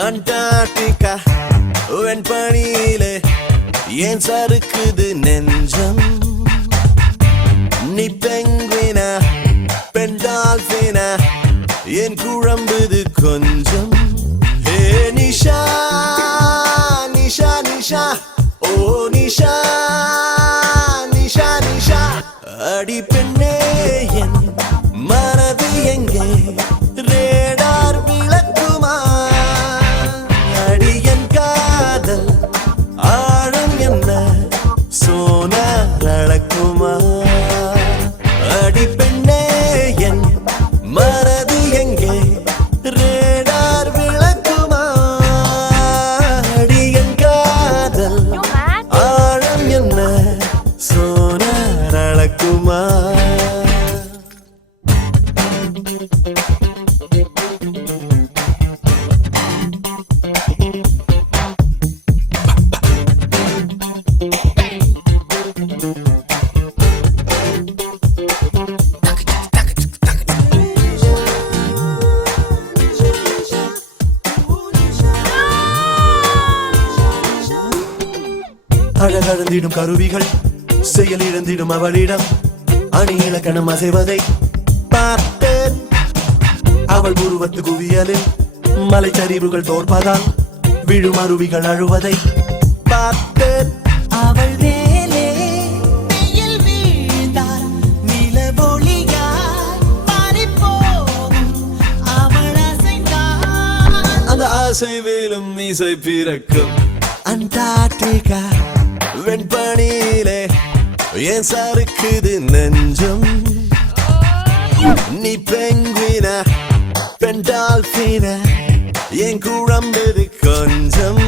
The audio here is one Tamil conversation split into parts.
Antarctica வெண்பனியிலே ஏன் சறுக்குது நெஞ்சம் நீ பெங்குவினா பெண் டால்பினா ஏன் குழம்புது கொஞ்சம் ஹே நிஷா நிஷா நிஷா ஓ நிஷா நிஷா நிஷா அடி பெண்ணே என் மனது எங்கே ரேடார் விளக்குமா அடியன் காதல் ஆழம் என்ன சோனார் அளக்குமா அடி பெண்ணே என் மனது எங்கே ரேடார் விளக்குமா அடியன் காதல் ஆழம் என்ன சோனார் அளக்குமா அழகழந்திடும் கருவிகள் செயல் இழந்திடும் அவளிடம் அணி இலக்கணம் அசைவதை பார்த்தேன் அவள் உருவத்து குவியலில் மலைச்சரிவுகள் தோற்பதால் விழும் அருவிகள் அழுவதை பார்த்தேன் அவள் மேலே வெயில் வீழ்ந்தால் நிலவொளியாய் மாறிப்போகும் அவள் அசைந்தால் அந்த அசைவிலும் இசை பிறக்கும் அண்டார்டிகா வெண்பனியிலே ஏன் சறுக்குது நெஞ்சம் நீ பெங்குவினா பெண் டால்பினா ஏன் குழம்புது கொஞ்சம்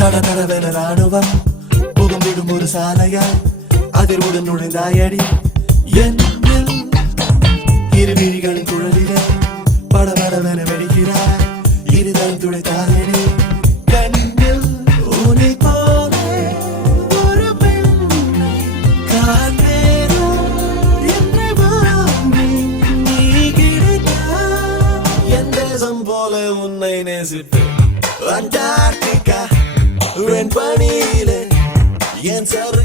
தடதடவென ராணுவம் புகுந்திடும் ஒரு சாலையாய் அதிர்வுடன் நுழைந்தாயடி என்னில் இரு விழிகளின் குழலிலே படபடவென வெடிக்கிறாய் இருதயம் துளைத்தாயடி கண்ணில் உன்னை போலே ஒரு பெண்ணை காண்பேனோ என்று வாங்கி நீ கிடைத்தாய் என் தேசம் போல உன்னை நேசிப்பேன் அண்டார்டிகா வெண்பனியிலே ஏன் சறு